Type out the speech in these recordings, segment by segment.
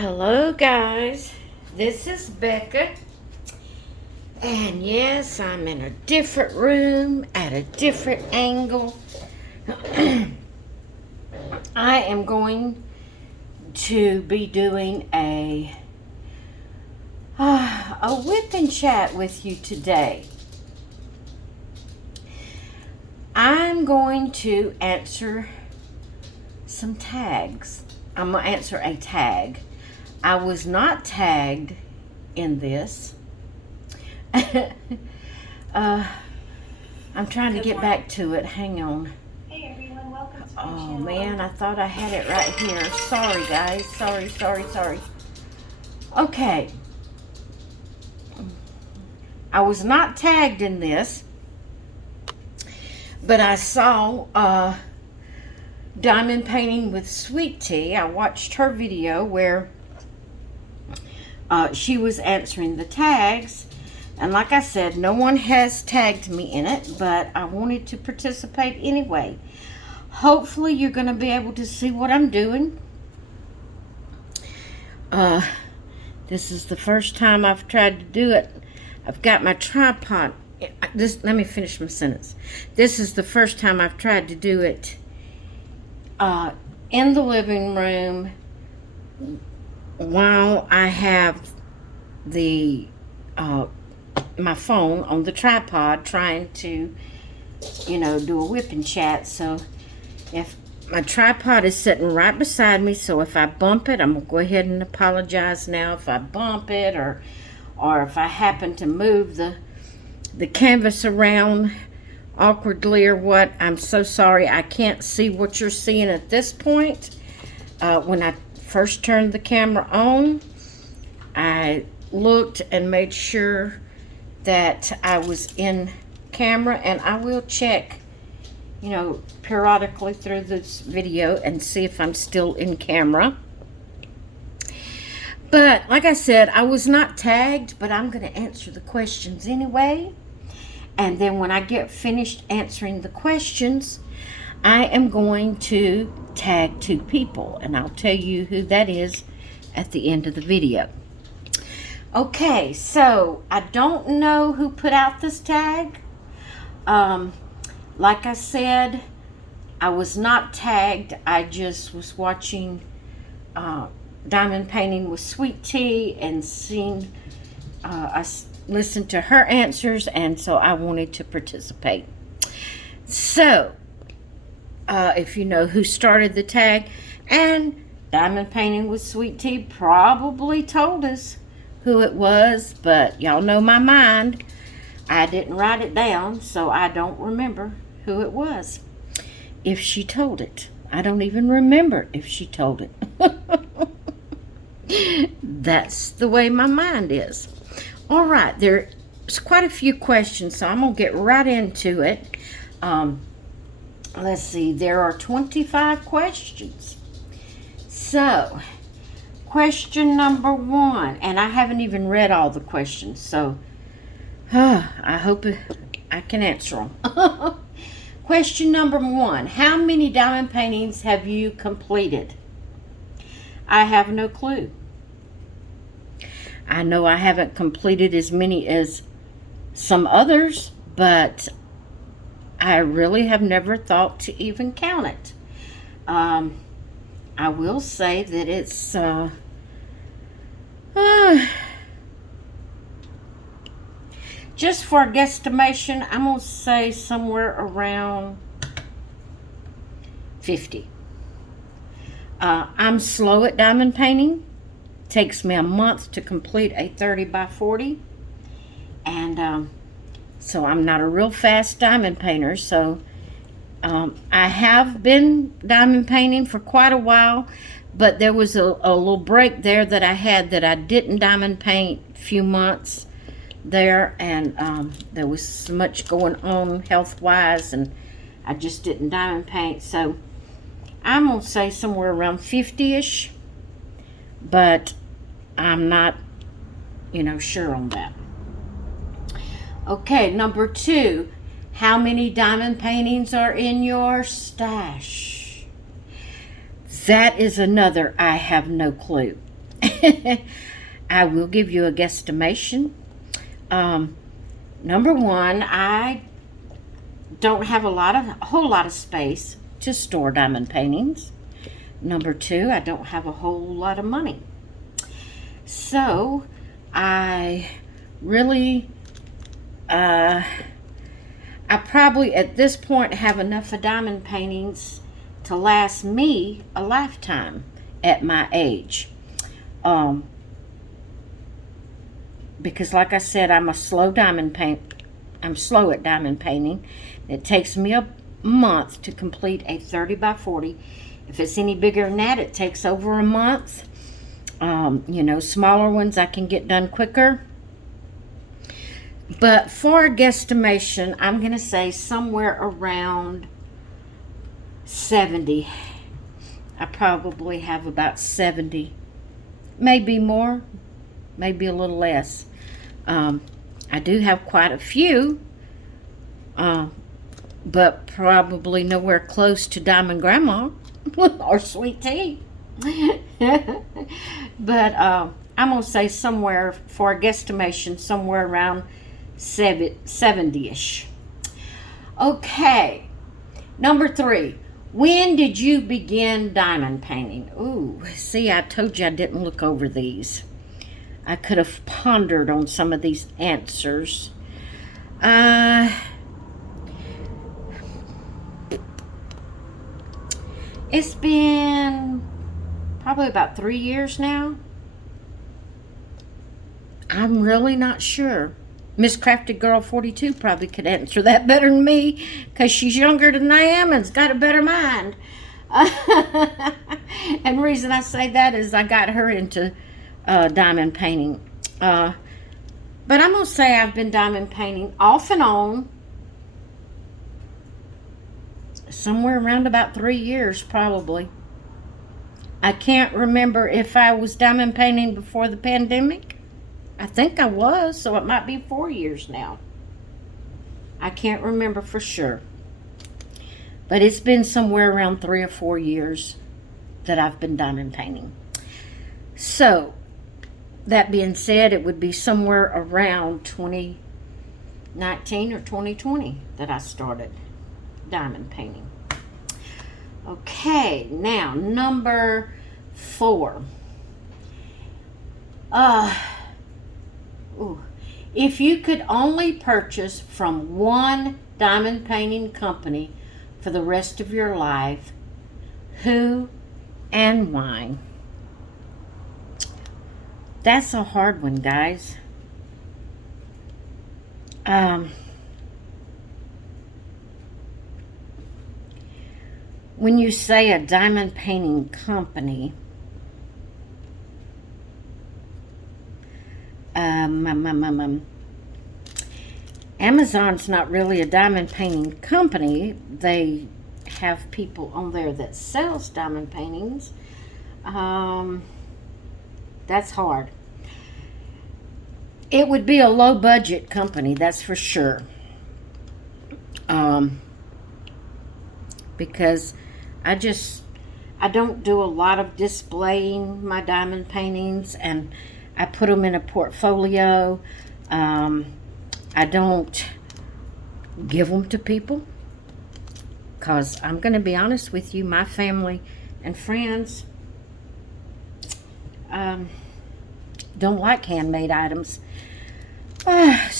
Hello guys, this is Becca, and yes, I'm in a different room at a different angle. I am going to be doing a WIP and Chat with you today. I'm going to answer some tags. I'm going to answer a tag. I was not tagged in this. I'm trying to get back to it. Hang on. Hey everyone, welcome to my Oh channel. man, I thought I had it right here. Sorry guys. Sorry. Okay. I was not tagged in this, but I saw Diamond Painting with Sweet Tea. I watched her video where she was answering the tags, and like I said, no one has tagged me in it, but I wanted to participate anyway. Hopefully you're going to be able to see what I'm doing. This is the first time I've tried to do it. I've got my tripod. Let me finish my sentence. This is the first time I've tried to do it in the living room while I have the my phone on the tripod trying to, do a WIP and Chat. So if my tripod is sitting right beside me, so if I bump it, I'm gonna go ahead and apologize now if I bump it, or if I happen to move the canvas around awkwardly or what. I'm so sorry. I can't see what you're seeing at this point. When I first turned the camera on, I looked and made sure that I was in camera, and I will check periodically through this video and see if I'm still in camera. But like I said, I was not tagged, but I'm going to answer the questions anyway. And then when I get finished answering the questions, I am going to tag 2 people, and I'll tell you who that is at the end of the video. Okay, so I don't know who put out this tag. Like I said, I was not tagged. I just was watching Diamond Painting with Sweet Tea and seen, I listened to her answers, and so I wanted to participate. So, if you know who started the tag, and Diamond Painting with Sweet Tea probably told us who it was, but y'all know my mind. I didn't write it down, so I don't remember who it was. If she told it. I don't even remember if she told it. That's the way my mind is. All right, there's quite a few questions, so I'm going to get right into it. Let's see, there are 25 questions. So, question number 1, and I haven't even read all the questions, so I hope I can answer them. Question number 1, how many diamond paintings have you completed? I have no clue. I know I haven't completed as many as some others, but I really have never thought to even count it. I will say that it's just for a guesstimation, I'm going to say somewhere around 50. I'm slow at diamond painting. Takes me a month to complete a 30 by 40, and so I'm not a real fast diamond painter. So I have been diamond painting for quite a while, but there was a little break there that I had that I didn't diamond paint a few months there, and there was so much going on health wise, and I just didn't diamond paint. So I'm gonna say somewhere around 50ish, but I'm not, sure on that. Okay, number 2, how many diamond paintings are in your stash? That is another I have no clue. I will give you a guesstimation. Number one, I don't have a whole lot of space to store diamond paintings. Number two, I don't have a whole lot of money. So I really, I probably at this point have enough of diamond paintings to last me a lifetime at my age. Because like I said, I'm slow at diamond painting. It takes me a month to complete a 30 by 40. If it's any bigger than that, it takes over a month. Smaller ones I can get done quicker. But for a guesstimation, I'm going to say somewhere around 70. I probably have about 70. Maybe more, maybe a little less. I do have quite a few, but probably nowhere close to Diamond Grandma or Sweet Tea. But I'm going to say somewhere, for a guesstimation, somewhere around 70-ish. Okay, number 3. When did you begin diamond painting? Ooh, see, I told you I didn't look over these. I could have pondered on some of these answers. It's been probably about 3 years now. I'm really not sure. Miss Crafty Girl 42 probably could answer that better than me, because she's younger than I am and's got a better mind. And the reason I say that is I got her into diamond painting. But I'm going to say I've been diamond painting off and on somewhere around about 3 years probably. I can't remember if I was diamond painting before the pandemic. I think I was, so it might be 4 years now. I can't remember for sure. But it's been somewhere around 3 or 4 years that I've been diamond painting. So, that being said, it would be somewhere around 2019 or 2020 that I started diamond painting. Okay, now number 4. If you could only purchase from one diamond painting company for the rest of your life, who and why? That's a hard one, guys. When you say a diamond painting company, Amazon's not really a diamond painting company. They have people on there that sells diamond paintings. That's hard. It would be a low budget company, that's for sure. Because I don't do a lot of displaying my diamond paintings, and I put them in a portfolio. I don't give them to people, because I'm going to be honest with you, my family and friends don't like handmade items. I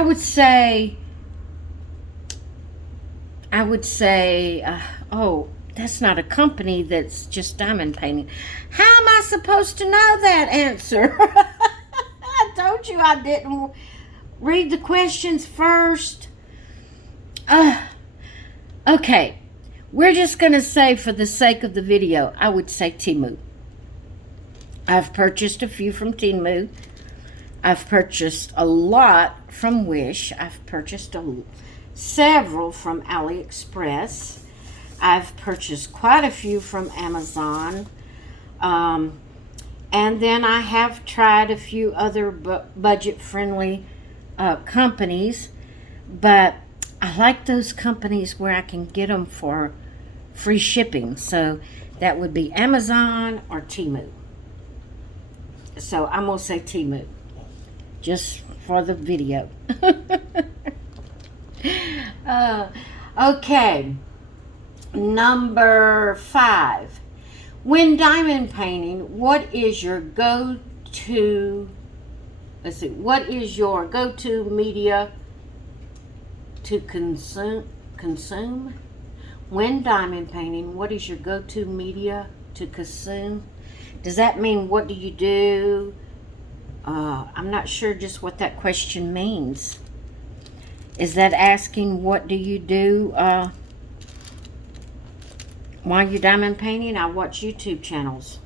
would say, oh, that's not a company, that's just diamond painting. How am I supposed to know that answer? I told you I didn't read the questions first. Okay, we're just going to say, for the sake of the video, I would say Temu. I've purchased a few from Temu. I've purchased a lot from Wish. I've purchased several from AliExpress. I've purchased quite a few from Amazon. And then I have tried a few other budget-friendly companies. But I like those companies where I can get them for free shipping. So that would be Amazon or Temu. So I'm going to say Temu, just for the video. Okay. Number 5. When diamond painting, what is your go-to, what is your go-to media to consume? When diamond painting, what is your go-to media to consume? Does that mean what do you do? I'm not sure just what that question means. Is that asking what do you do while you're diamond painting? I watch YouTube channels.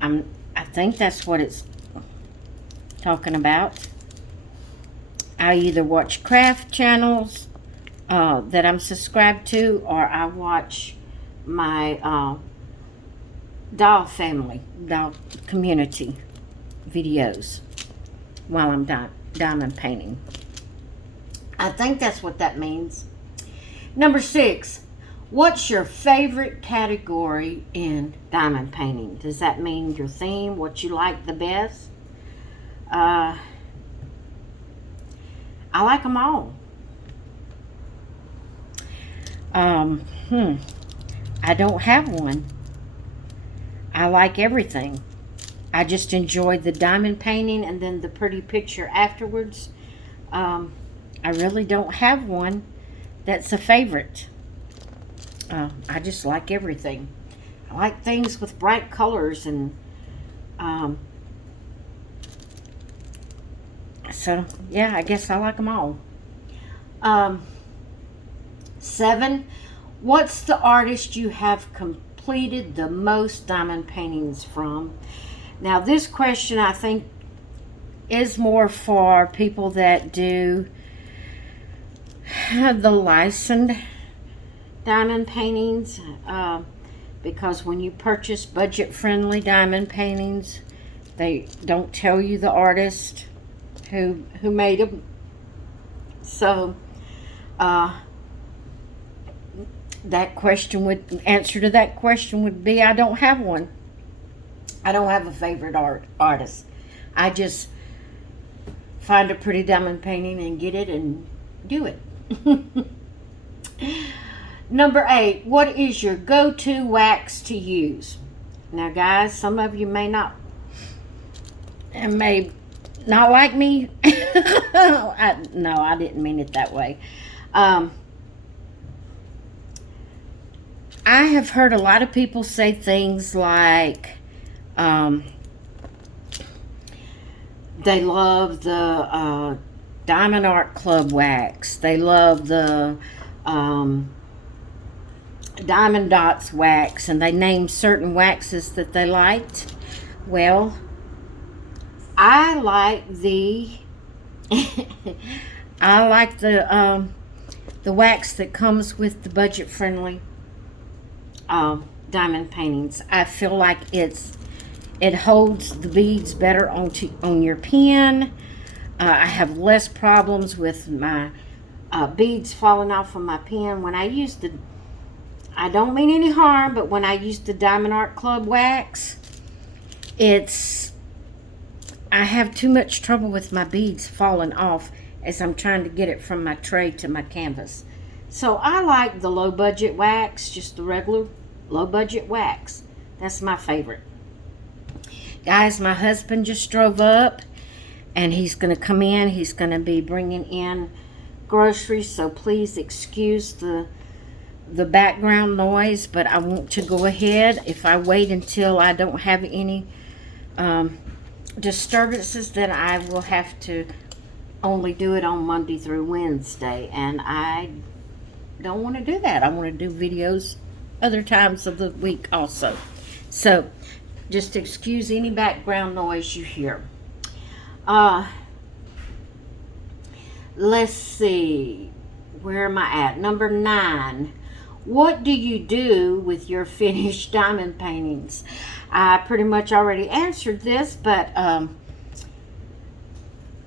I think that's what it's talking about. I either watch craft channels that I'm subscribed to, or I watch my doll community videos while I'm diamond painting. I think that's what that means. Number 6. What's your favorite category in diamond painting? Does that mean your theme, what you like the best? I like them all. I don't have one. I like everything. I just enjoy the diamond painting and then the pretty picture afterwards. I really don't have one that's a favorite. I just like everything. I like things with bright colors, and so yeah, I guess I like them all. 7. What's the artist you have completed the most diamond paintings from? Now this question I think is more for people that do the licensed diamond paintings, because when you purchase budget-friendly diamond paintings, they don't tell you the artist who made them. So answer to that question would be I don't have one. I don't have a favorite artist. I just find a pretty diamond painting and get it and do it. Number 8. What is your go-to wax to use? Now, guys, some of you may not like me. No, I didn't mean it that way. I have heard a lot of people say things like they love the Diamond Art Club wax. They love the Diamond Dots wax, and they name certain waxes that they liked. Well, I like the the wax that comes with the budget-friendly diamond paintings. I feel like it holds the beads better on your pen. I have less problems with my beads falling off of my pen when I use I don't mean any harm, but when I use the Diamond Art Club wax, I have too much trouble with my beads falling off as I'm trying to get it from my tray to my canvas. So I like the low budget wax, just the regular low budget wax. That's my favorite. Guys, my husband just drove up and he's going to come in. He's going to be bringing in groceries, so please excuse the background noise, but I want to go ahead. If I wait until I don't have any disturbances, then I will have to only do it on Monday through Wednesday, and I don't want to do that. I want to do videos other times of the week also. So just excuse any background noise you hear. Let's see, where am I at? Number 9. What do you do with your finished diamond paintings? I pretty much already answered this, but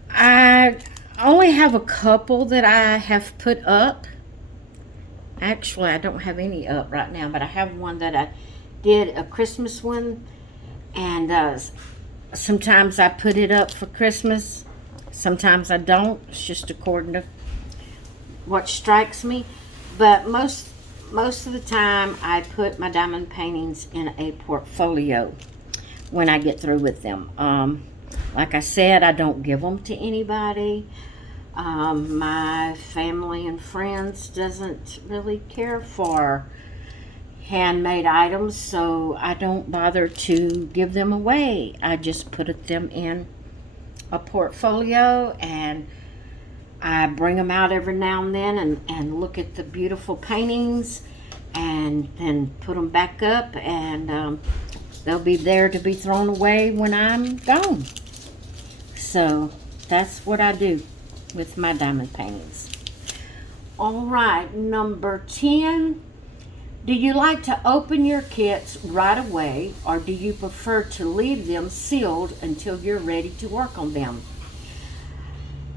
I only have a couple that I have put up. Actually, I don't have any up right now, but I have one that I did, a Christmas one, and sometimes I put it up for Christmas, sometimes I don't. It's just according to what strikes me. But most of the time I put my diamond paintings in a portfolio when I get through with them. Like I said, I don't give them to anybody. My family and friends doesn't really care for handmade items, so I don't bother to give them away. I just put them in a portfolio, and I bring them out every now and then and look at the beautiful paintings, and then put them back up, and they'll be there to be thrown away when I'm gone. So that's what I do with my diamond paintings. All right, number 10. Do you like to open your kits right away, or do you prefer to leave them sealed until you're ready to work on them?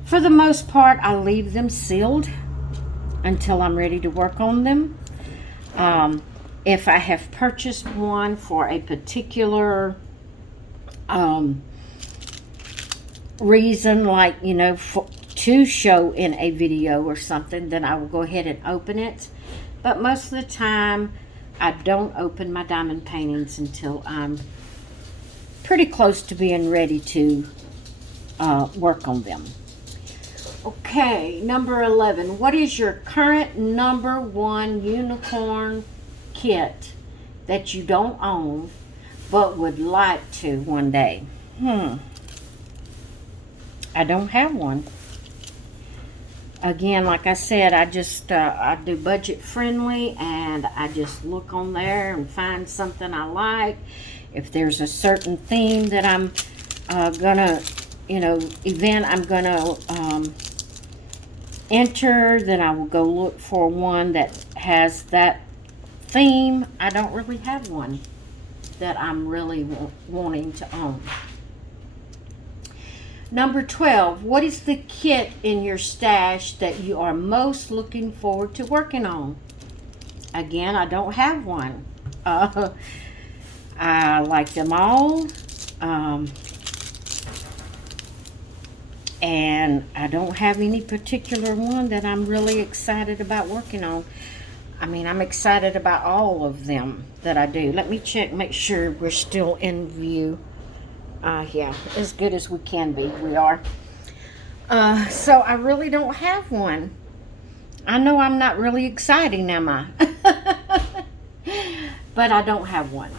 For the most part, I leave them sealed until I'm ready to work on them. If I have purchased one for a particular reason, like, to show in a video or something, then I will go ahead and open it. But most of the time, I don't open my diamond paintings until I'm pretty close to being ready to work on them. Okay, number 11. What is your current number one unicorn kit that you don't own but would like to one day? I don't have one. Again, like I said, I do budget friendly, and I just look on there and find something I like. If there's a certain theme that I'm gonna, event I'm gonna enter, then I will go look for one that has that theme. I don't really have one that I'm really wanting to own. Number 12, what is the kit in your stash that you are most looking forward to working on? Again, I don't have one. I like them all. And I don't have any particular one that I'm really excited about working on. I mean, I'm excited about all of them that I do. Let me check, make sure we're still in view. Yeah, as good as we can be, we are. So I really don't have one. I know I'm not really exciting, am I? But I don't have one.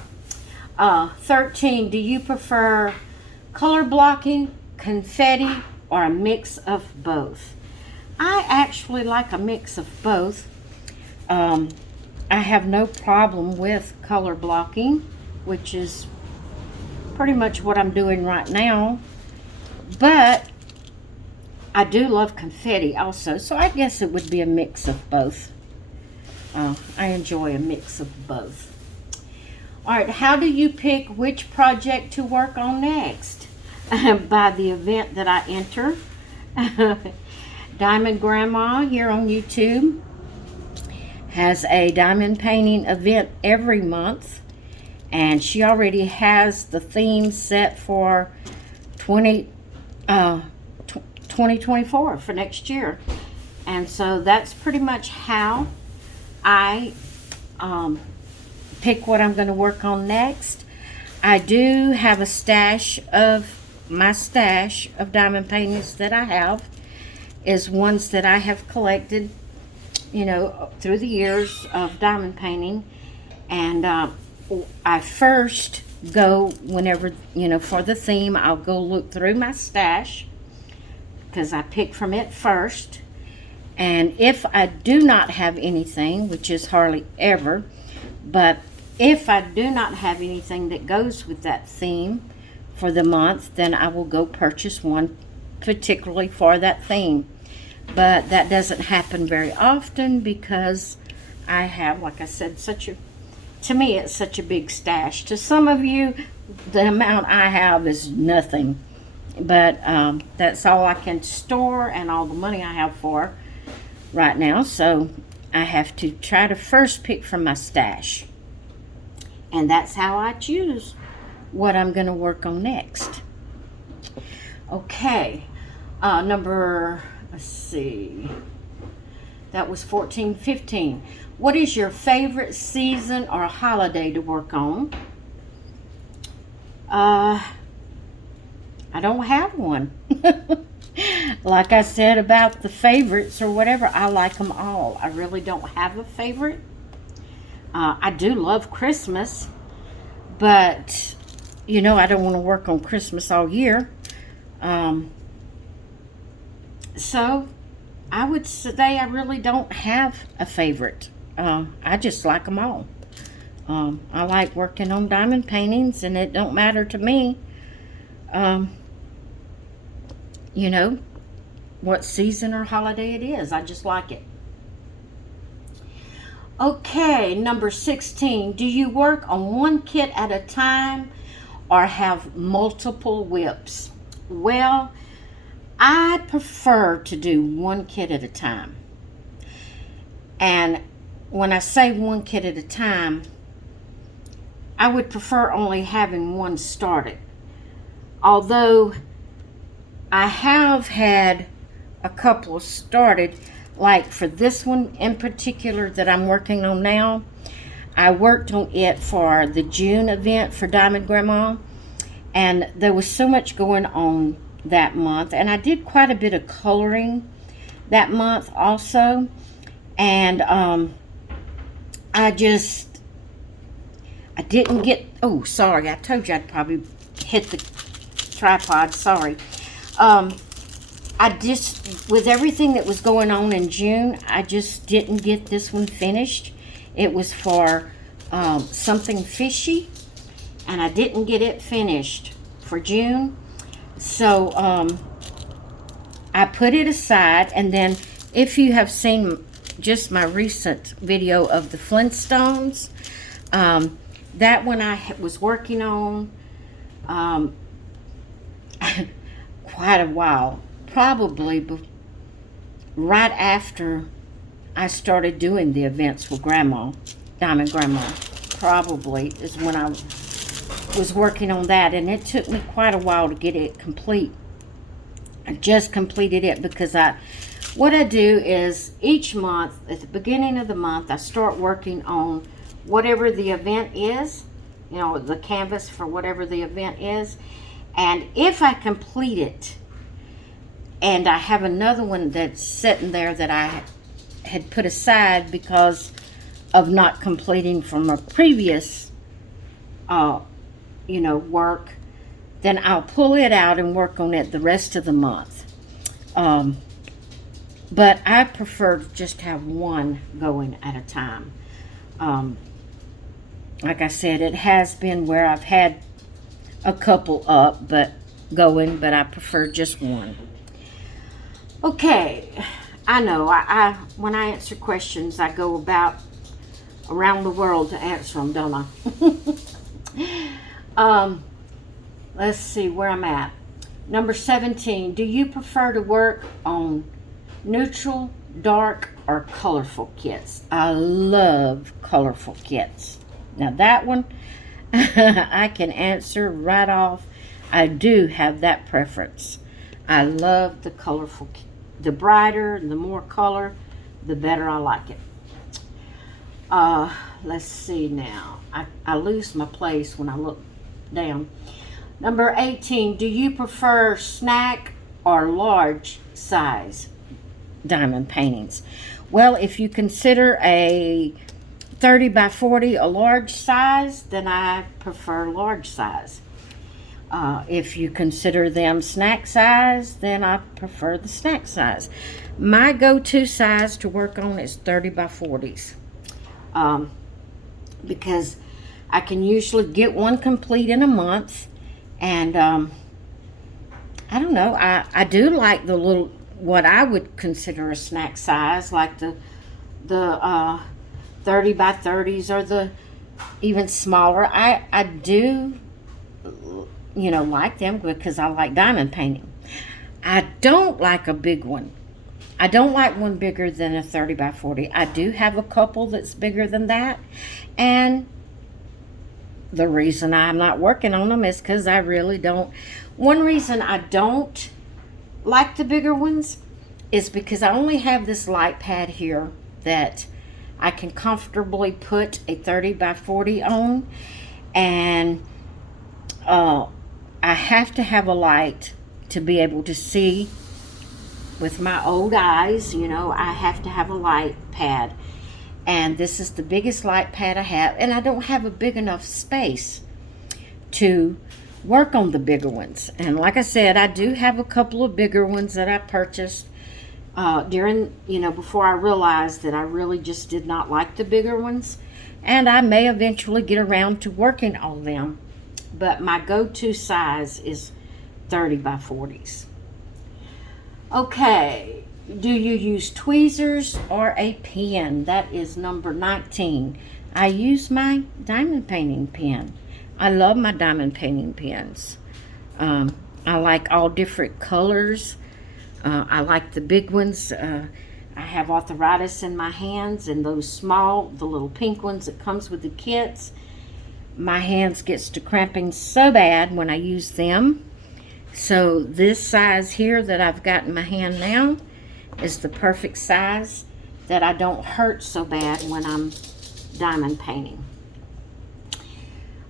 13, do you prefer color blocking, confetti, or a mix of both? I actually like a mix of both. I have no problem with color blocking, which is pretty much what I'm doing right now, but I do love confetti also, so I guess it would be a mix of both. I enjoy a mix of both. All right, how do you pick which project to work on next? By the event that I enter. Diamond Grandma here on YouTube has a diamond painting event every month, and she already has the theme set for 2024 for next year. And so that's pretty much how I pick what I'm going to work on next. I do have a stash of diamond paintings that I have is ones that I have collected, through the years of diamond painting. And I first go, whenever, for the theme, I'll go look through my stash because I pick from it first. And if I do not have anything, which is hardly ever, but if I do not have anything that goes with that theme for the month, then I will go purchase one particularly for that theme. But that doesn't happen very often because I have, like I said, to me, it's such a big stash. To some of you, the amount I have is nothing. But that's all I can store and all the money I have for right now. So I have to try to first pick from my stash. And that's how I choose what I'm going to work on next. Okay. Let's see. That was 14, 15. What is your favorite season or holiday to work on? I don't have one. Like I said about the favorites or whatever, I like them all. I really don't have a favorite. I do love Christmas, but I don't want to work on Christmas all year. So I would say I really don't have a favorite. I just like them all. I like working on diamond paintings, and it don't matter to me, what season or holiday it is. I just like it. Okay, number 16. Do you work on one kit at a time or have multiple WIPs? Well, I prefer to do one kit at a time. And when I say one kit at a time, I would prefer only having one started. Although I have had a couple started, like for this one in particular that I'm working on now. I worked on it for the June event for Diamond Grandma, and there was so much going on that month, and I did quite a bit of coloring that month also, and I didn't get, oh sorry, I told you I'd probably hit the tripod, sorry. With everything that was going on in June, I just didn't get this one finished. It was for something fishy, and I didn't get it finished for June. So I put it aside, and then if you have seen just my recent video of the Flintstones, that one I was working on quite a while, probably right after I started doing the events with Grandma, Diamond Grandma, probably is when I was working on that, and it took me quite a while to get it complete. I just completed it because what I do is each month, at the beginning of the month, I start working on whatever the event is, the canvas for whatever the event is. And if I complete it, and I have another one that's sitting there that I had put aside because of not completing from a previous, work, then I'll pull it out and work on it the rest of the month. But I prefer to just have one going at a time. Like I said, it has been where I've had a couple up, but I prefer just one. Okay, I know, I when I answer questions, I go about around the world to answer them, don't I? Let's see where I'm at. Number 17, do you prefer to work on neutral, dark, or colorful kits? I love colorful kits. Now that one, I can answer right off. I do have that preference. I love the colorful, the brighter, the more color, the better I like it. Let's see now. I lose my place when I look down. Number 18, do you prefer snack or large size diamond paintings? Well, if you consider a 30 by 40 a large size, then I prefer large size. If you consider them snack size, then I prefer the snack size. My go-to size to work on is 30 by 40s. Because I can usually get one complete in a month. And I don't know, I do like the little, what I would consider a snack size, like the 30 by 30s or the even smaller. I do like them because I like diamond painting. I don't like a big one. I don't like one bigger than a 30 by 40. I do have a couple that's bigger than that. And the reason I'm not working on them is because I really don't. One reason I don't like the bigger ones is because I only have this light pad here that I can comfortably put a 30 by 40 on. And I have to have a light to be able to see with my old eyes. I have to have a light pad. And this is the biggest light pad I have. And I don't have a big enough space to work on the bigger ones. And like I said, I do have a couple of bigger ones that I purchased before I realized that I really just did not like the bigger ones. And I may eventually get around to working on them. But my go-to size is 30 by 40s. Okay, do you use tweezers or a pen? That is number 19. I use my diamond painting pen. I love my diamond painting pens. I like all different colors. I like the big ones. I have arthritis in my hands, and those small, the little pink ones that comes with the kits, my hands gets to cramping so bad when I use them. So this size here that I've got in my hand now is the perfect size that I don't hurt so bad when I'm diamond painting.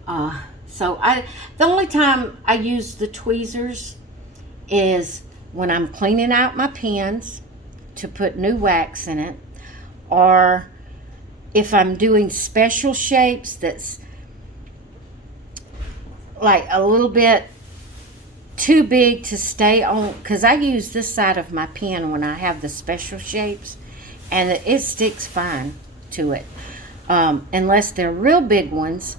The only time I use the tweezers is when I'm cleaning out my pens to put new wax in it, or if I'm doing special shapes that's like a little bit too big to stay on, because I use this side of my pen when I have the special shapes, and it sticks fine to it, unless they're real big ones.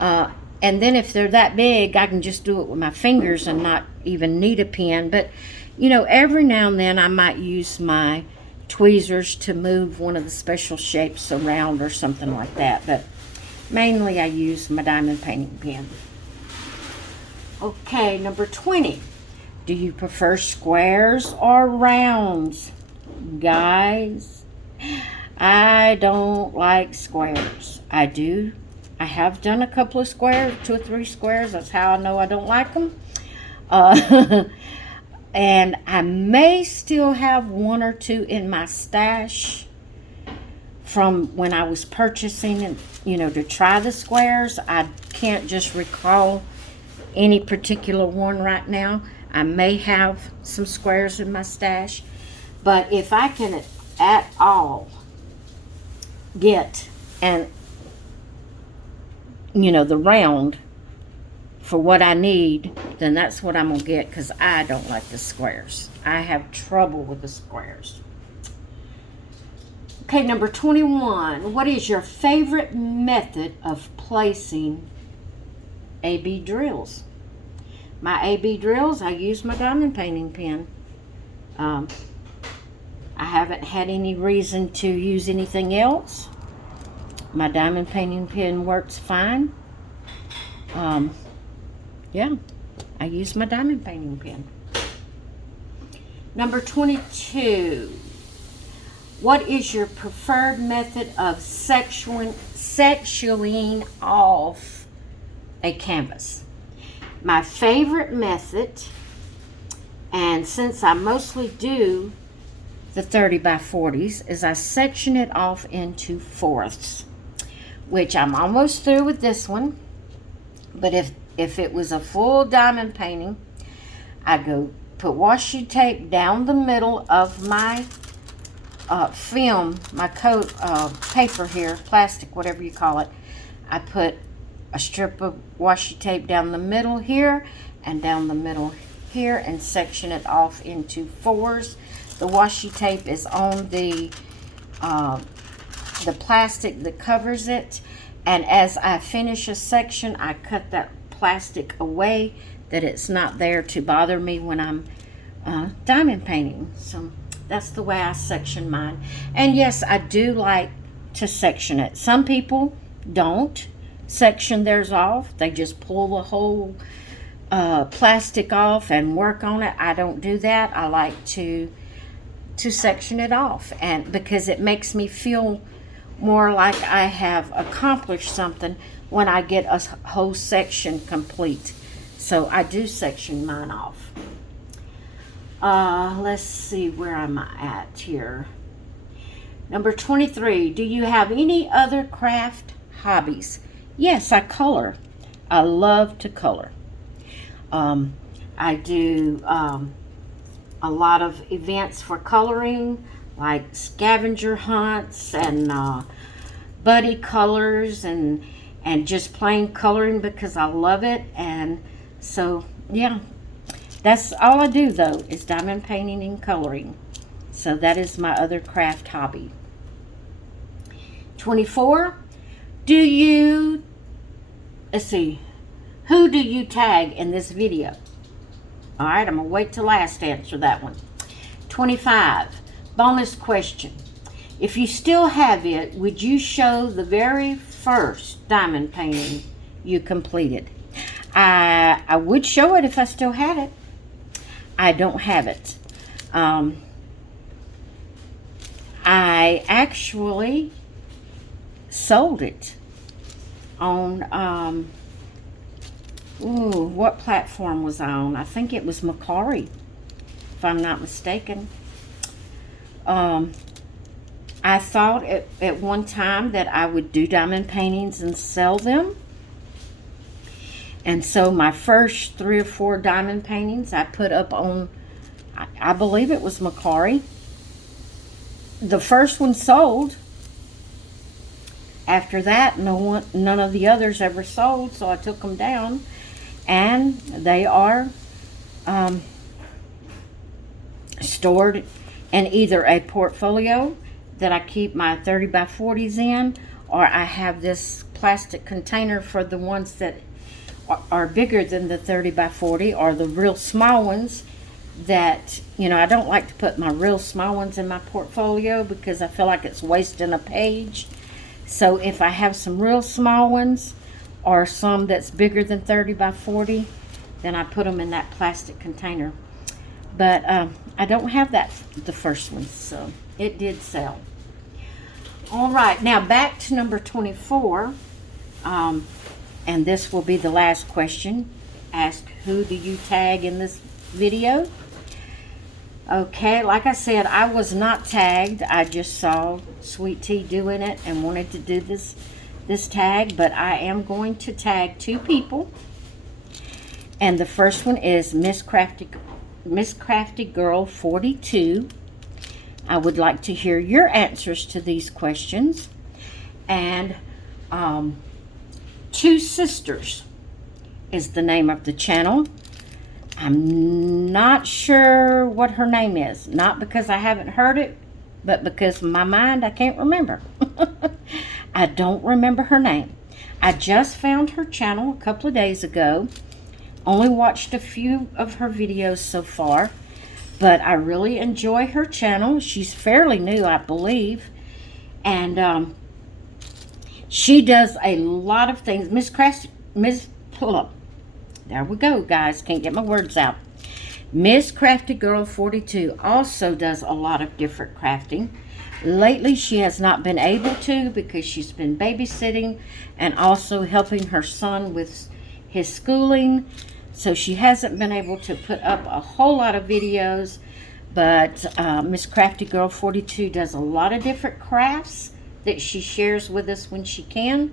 And then if they're that big, I can just do it with my fingers and not even need a pen. But every now and then I might use my tweezers to move one of the special shapes around or something like that. But mainly I use my diamond painting pen. Okay, number 20. Do you prefer squares or rounds? Guys, I don't like squares. I have done a couple of squares, 2 or 3 squares. That's how I know I don't like them. And I may still have 1 or 2 in my stash from when I was purchasing and, to try the squares. I can't just recall any particular one right now. I may have some squares in my stash, but if I can at all get the round for what I need, then that's what I'm gonna get, because I don't like the squares. I have trouble with the squares. Okay, number 21. What is your favorite method of placing AB drills? My AB drills, I use my diamond painting pen. I haven't had any reason to use anything else. My diamond painting pen works fine. Yeah, I use my diamond painting pen. Number 22. What is your preferred method of sectioning off a canvas? My favorite method, and since I mostly do the 30 by 40s, is I section it off into fourths, which I'm almost through with this one. But if it was a full diamond painting, I'd go put washi tape down the middle of my film, my coat paper here, plastic, whatever you call it. I put a strip of washi tape down the middle here and down the middle here and section it off into 4s. The washi tape is on the plastic that covers it, and as I finish a section, I cut that plastic away, that it's not there to bother me when I'm diamond painting. So that's the way I section mine. And yes, I do like to section it. Some people don't section theirs off. They just pull the whole plastic off and work on it. I don't do that. I like to section it off, and because it makes me feel more like I have accomplished something when I get a whole section complete. So I do section mine off. Let's see, where am I at here? Number 23, do you have any other craft hobbies? Yes, I color. I love to color. I do a lot of events for coloring, like scavenger hunts and buddy colors and just plain coloring because I love it. And so, yeah, that's all I do, though, is diamond painting and coloring. So that is my other craft hobby. 24, let's see, who do you tag in this video? All right, I'm going to wait till last to answer that one. 25, bonus question. If you still have it, would you show the very first diamond painting you completed? I would show it if I still had it. I don't have it. I actually sold it on what platform was I on? I think it was Macari, if I'm not mistaken. I thought at one time that I would do diamond paintings and sell them. And so my first 3 or 4 diamond paintings I put up on, I believe it was Macari. The first one sold. After that, none of the others ever sold, so I took them down. And they are stored in either a portfolio that I keep my 30 by 40s in, or I have this plastic container for the ones that are bigger than the 30 by 40, or the real small ones that, I don't like to put my real small ones in my portfolio because I feel like it's wasting a page. So if I have some real small ones or some that's bigger than 30 by 40, then I put them in that plastic container. But I don't have the first one, so it did sell. All right, now back to number 24. And this will be the last question. Ask, who do you tag in this video? Okay, like I said, I was not tagged. I just saw Sweet Tea doing it and wanted to do this tag, but I am going to tag 2 people. And the first one is Miss Crafty Girl 42. I would like to hear your answers to these questions. And 2 Sisters is the name of the channel. I'm not sure what her name is. Not because I haven't heard it, but because in my mind I can't remember. I don't remember her name. I just found her channel a couple of days ago. Only watched a few of her videos so far, but I really enjoy her channel. She's fairly new, I believe. And she does a lot of things. There we go, guys. Can't get my words out. Miss Crafty Girl 42 also does a lot of different crafting. Lately, she has not been able to because she's been babysitting and also helping her son with his schooling. So she hasn't been able to put up a whole lot of videos. But Miss Crafty Girl 42 does a lot of different crafts that she shares with us when she can.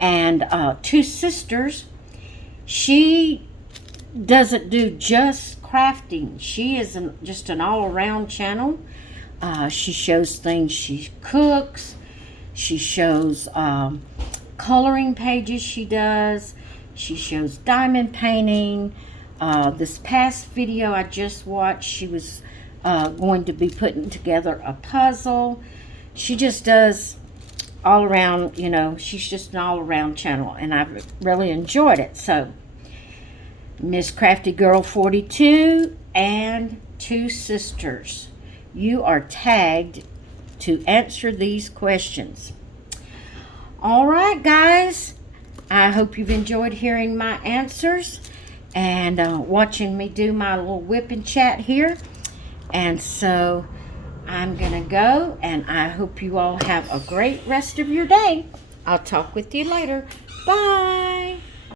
And 2 Sisters, she doesn't do just crafting. She is just an all-around channel. She shows things. She cooks. She shows coloring pages she does. She shows diamond painting. This past video I just watched, she was going to be putting together a puzzle. She just does all around, she's just an all-around channel, and I've really enjoyed it. So Miss Crafty Girl 42 and 2 Sisters, you are tagged to answer these questions. All right, guys, I hope you've enjoyed hearing my answers, and watching me do my little whip and chat here. And so I'm gonna go, and I hope you all have a great rest of your day. I'll talk with you later. Bye.